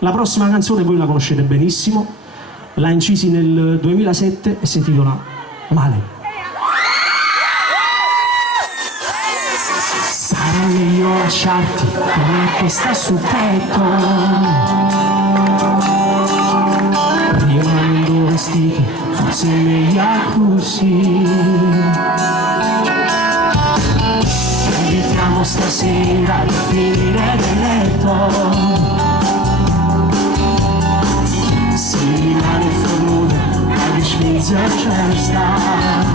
La prossima canzone voi la conoscete benissimo, l'ha incisi nel 2007 e si intitola Male. Sarà meglio lasciarti con la testa sul tetto, rimanendo vestiti, forse è meglio così. Evitiamo stasera di finire nel letto, si rimane fornuto a disfizia cesta.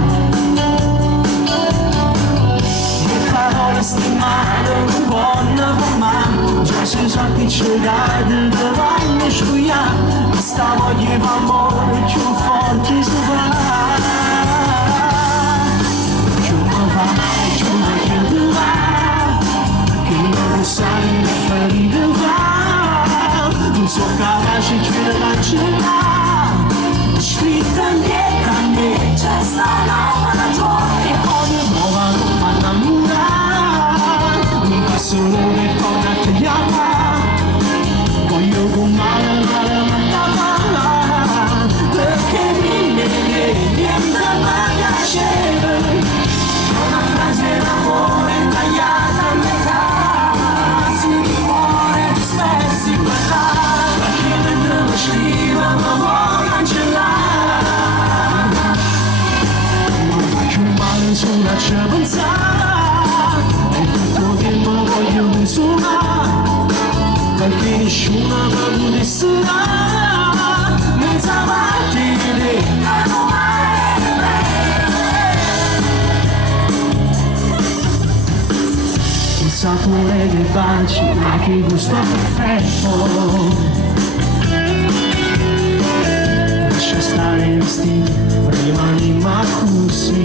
Stimare un buon lavoro, già si sa che c'è da davanti a scuiare, questa voglia d'amore più forte si va. Più mi va, più mi chiede che non sai le ferite va, non so capace più da cancellare, scritta dietro a me, c'è sta una gioia, ogni nuova non mi innamora. Sono ricorda che chiama, voglio con male ma perché niente mai piacere, una frase d'amore tagliata a metà, si muore dispersi quella, perché mentre lo scrivo non vuole cancellare, non faccio male sulla c'è pensare. Voglio consumare perché nessuno mi potesse dare senza partire il sapore dei baci ma che gusto perfetto, lascia stare i vestiti rimani ma così.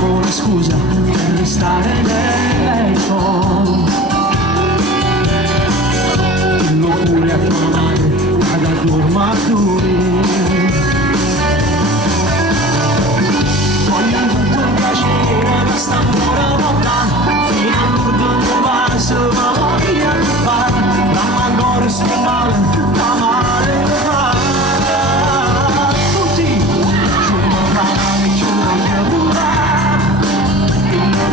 Una scusa per restare nel letto, dillo pure a tua madre ad addormentare, voglio tutto il piacere questa ancora volta fino all'ultimo passo ma voglio fare la ancora sto male la male va tutti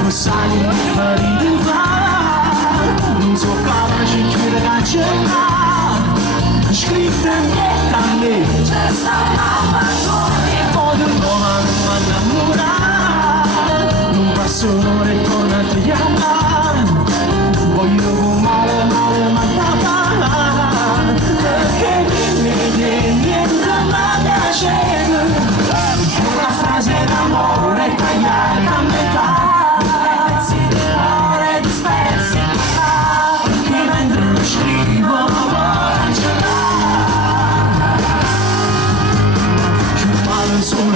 sai che farete fa, non so capace più da cancellare, scritta niente a me, c'è stata una storia, poi di nuovo non mi innamorare, non passo un'ora e torno a chiamare, voglio con male ma perché niente mi piacere, una frase d'amore tagliata a metà.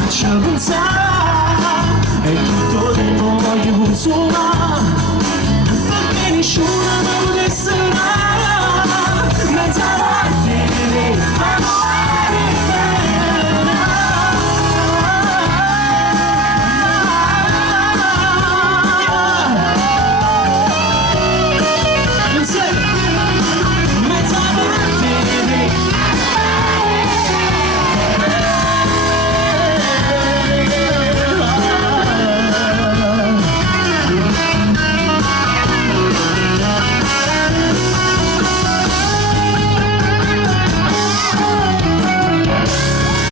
C'è pensare e tutto tempo voglio consumare perché nessuno